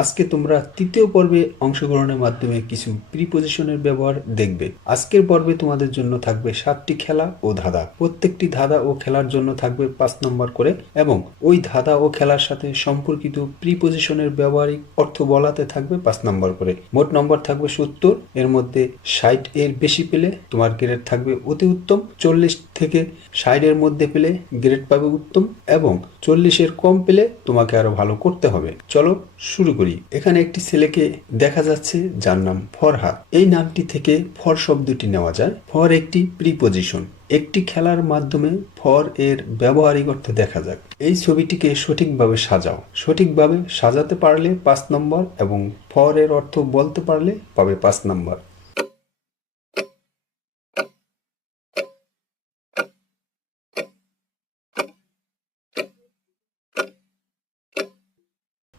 আজকে তোমরা তৃতীয় পর্বে অংশগ্রহণের মাধ্যমে কিছু প্রিপজিশনের ব্যবহার দেখবে। আজকের পর্বে তোমাদের জন্য থাকবে 7টি খেলা ও ধাঁধা। প্রত্যেকটি ধাঁধা ও খেলার জন্য থাকবে 5 নম্বর করে এবং ওই ধাঁধা ও খেলার সাথে সম্পর্কিত প্রিপজিশনের ব্যবহারিক অর্থ বলাতে থাকবে 5 নম্বর করে। মোট নম্বর থাকবে 70। এর মধ্যে 60 এর বেশি পেলে তোমার গ্রেড থাকবে অতি উত্তম, 40 থেকে 60 এর মধ্যে পেলে গ্রেড পাবে উত্তম এবং 40 এর কম পেলে তোমাকে আরো ভালো করতে হবে। চলো শুরু করি। এখানে একটি ছেলেকে দেখা যাচ্ছে যার নাম ফরহাদ। এই নামটি থেকে ফর শব্দটি নেওয়া যায়। ফর একটি প্রিপজিশন। একটি খেলার মাধ্যমে ফর এর ব্যবহারিক অর্থ দেখা যাক। এই ছবিটিকে সঠিকভাবে সাজাও। সঠিকভাবে সাজাতে পারলে 5 নম্বর এবং ফর এর অর্থ বলতে পারলে পাবে 5 নম্বর।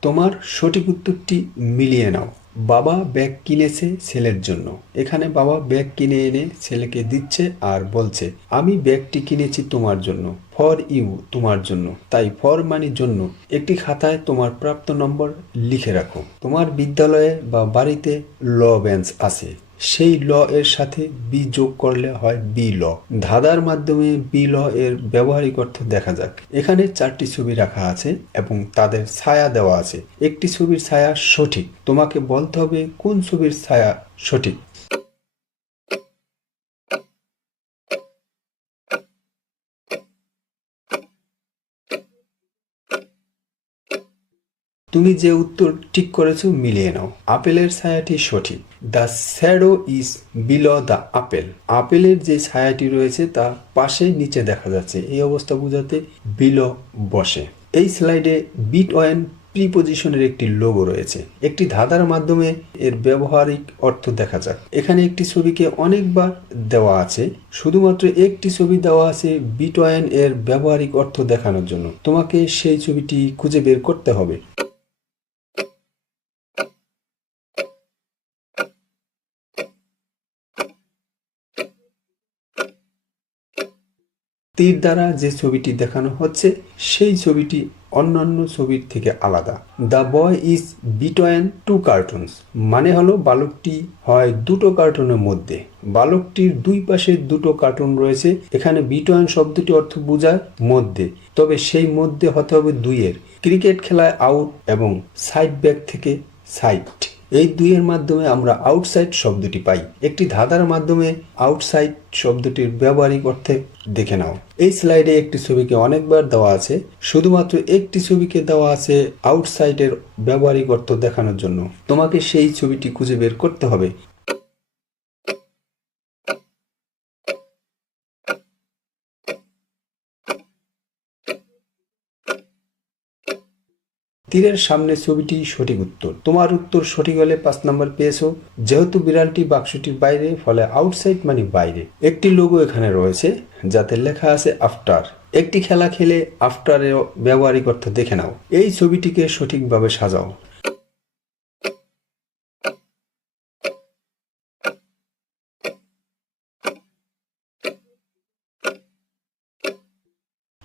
তোমার সঠিক উত্তরটি মিলিয়ে নাও। বাবা ব্যাগ কিনেছে ছেলের জন্য। এখানে বাবা ব্যাগ কিনে এনে ছেলেকে দিচ্ছে আর বলছে আমি ব্যাগটি কিনেছি তোমার জন্য, ফর ইউ, তোমার জন্য। তাই ফর মানে জন্য। একটি খাতায় তোমার প্রাপ্ত নম্বর লিখে রাখো। তোমার বিদ্যালয়ে বা বাড়িতে ল বেঞ্চ আছে, সেই ল এর সাথে বি যোগ করলে হয় বি ল। ধাঁধার মাধ্যমে বি ল এর ব্যবহারিক অর্থ দেখা যাক। এখানে 4টি ছবি রাখা আছে এবং তাদের ছায়া দেওয়া আছে। একটি ছবির ছায়া সঠিক। তোমাকে বলতে হবে কোন ছবির ছায়া সঠিক। তুমি যে উত্তর ঠিক করেছো মিলিয়ে নাও। আপেলের ছায়াটি সঠিক। The shadow is below the apple. আপেলের যে ছায়াটি রয়েছে তা পাশে নিচে দেখা যাচ্ছে, এই অবস্থা বোঝাতে বিলো বসে। এই স্লাইডে বিটওয়েন প্রিপজিশনের একটি লোগো রয়েছে। একটি ধাঁধার মাধ্যমে এর ব্যবহারিক অর্থ দেখা যাক। এখানে একটি ছবিকে অনেকবার দেওয়া আছে, শুধুমাত্র একটি ছবি দেওয়া আছে বিটওয়েন এর ব্যবহারিক অর্থ দেখানোর জন্য। তোমাকে সেই ছবিটি খুঁজে বের করতে হবে। তীর দ্বারা যে ছবিটি দেখানো হচ্ছে সেই ছবিটি অন্যান্য ছবির থেকে আলাদা। The boy is between two cartoons মানে হলো বালকটি হয় দুটো কার্টুনের মধ্যে। বালকটির দুই পাশে দুটো কার্টুন রয়েছে। এখানে বিটওয়েন শব্দটি অর্থ বোঝায় মধ্যে, তবে সেই মধ্যে হতে হবে দুইয়ের। ক্রিকেট খেলায় আউট এবং সাইড ব্যাক থেকে সাইড, এই দুইয়ের মাধ্যমে আমরা আউটসাইড শব্দটি পাই। একটি ধাঁধার মাধ্যমে আউটসাইড শব্দটির ব্যবহারিক অর্থে দেখে নাও। এই স্লাইডে একটি ছবিকে অনেকবার দেওয়া আছে, শুধুমাত্র একটি ছবিকে দেওয়া আছে আউটসাইডের ব্যবহারিক অর্থ দেখানোর জন্য। তোমাকে সেই ছবিটি খুঁজে বের করতে হবে। তীরের সামনে ছবিটি সঠিক উত্তর। তোমার উত্তর সঠিক হলে 5 নম্বর পেয়েছো। যেহেতু বিড়ালটি বাক্সটির বাইরে, ফলে আউটসাইড মানে বাইরে। একটি লোগো এখানে রয়েছে যাতে লেখা আছে আফটার। একটি খেলা খেলে আফটারের ব্যবহারিক অর্থ দেখে নাও। এই ছবিটিকে সঠিকভাবে সাজাও।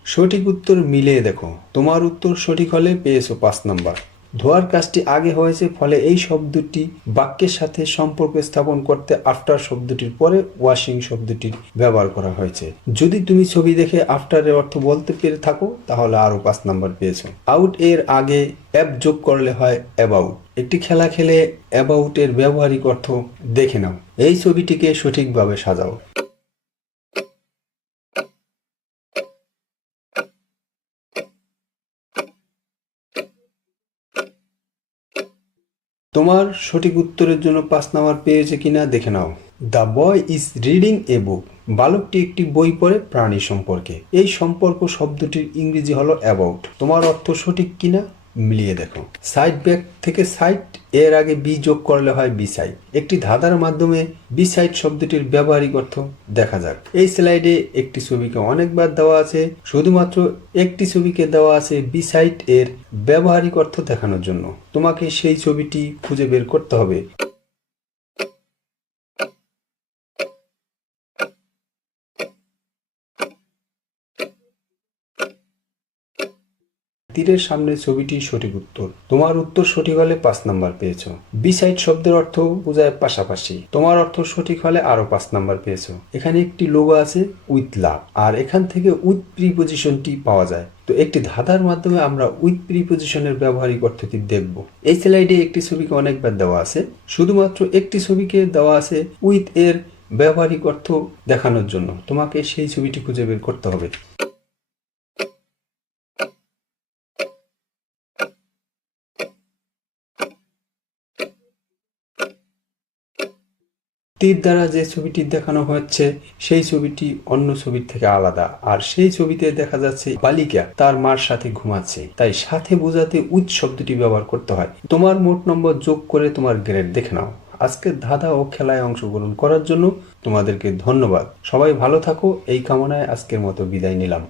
সঠিক উত্তর মিলিয়ে দেখো। তোমার উত্তর সঠিক হলে পেয়েছো 5 নাম্বার। ধোয়ার কাজটি আগে হয়েছে, ফলে এই শব্দটি বাক্যের সাথে সম্পর্ক স্থাপন করতে আফটার শব্দটির পরে ওয়াশিং শব্দটির ব্যবহার করা হয়েছে। যদি তুমি ছবি দেখে আফটারের অর্থ বলতে পেরে থাকো তাহলে আরো 5 নাম্বার পেয়েছো। আউট এর আগে অ্যাব যোগ করলে হয় অ্যাবাউট। একটি খেলা খেলে অ্যাবাউট এর ব্যবহারিক অর্থ দেখে নাও। এই ছবিটিকে সঠিকভাবে সাজাও। তোমার সঠিক উত্তরের জন্য 5 নাম্বার পেয়েছে কিনা দেখে নাও। The boy is reading a বুক। বালকটি একটি বই পড়ে প্রাণী সম্পর্কে। এই সম্পর্ক শব্দটির ইংরেজি হলো অ্যাবাউট। তোমার অর্থ সঠিক কিনা মিলিয়ে দেখো। সাইড ব্যাক থেকে সাইড এর আগে বি যোগ করলে হয় বি সাইড। একটি ধাঁধার মাধ্যমে বি সাইড শব্দটির ব্যবহারিক অর্থ দেখা যাক। এই স্লাইডে একটি ছবিকে অনেকবার দেওয়া আছে, শুধুমাত্র একটি ছবিকে দেওয়া আছে বি সাইড এর ব্যবহারিক অর্থ দেখানোর জন্য। তোমাকে সেই ছবিটি খুঁজে বের করতে হবে। তীরের সামনে ছবিটি সঠিক উত্তর। তোমার উত্তর সঠিক হলে 5 নাম্বার পেয়েছো। বিসাইড শব্দের অর্থ বোঝায় পাশাপাশি। তোমার অর্থ সঠিক হলে আরো 5 নাম্বার পেয়েছো। এখানে একটি লোগো আছে উইথ লাভ, আর এখান থেকে উইথ প্রিপজিশনটি পাওয়া যায়। তো একটি ধাঁধার মাধ্যমে আমরা উইথ প্রিপজিশনের ব্যবহারিক অর্থটি দেখব। এই স্লাইডে একটি ছবিকে অনেকবার দেওয়া আছে, শুধুমাত্র একটি ছবিকে দেওয়া আছে উইথ এর ব্যবহারিক অর্থ দেখানোর জন্য। তোমাকে সেই ছবিটি খুঁজে বের করতে হবে। তীর দ্বারা যে ছবিটি দেখানো হচ্ছে সেই ছবিটি অন্য ছবির থেকে আলাদা, আর সেই ছবিতে দেখা যাচ্ছে বালিকা তার মার সাথে ঘুমাচ্ছে, তাই সাথে বোঝাতে উইথ শব্দটি ব্যবহার করতে হয়। তোমার মোট নম্বর যোগ করে তোমার গ্রেড দেখে নাও। আজকের ধাঁধা ও খেলায় অংশগ্রহণ করার জন্য তোমাদেরকে ধন্যবাদ। সবাই ভালো থাকো এই কামনায় আজকের মতো বিদায় নিলাম।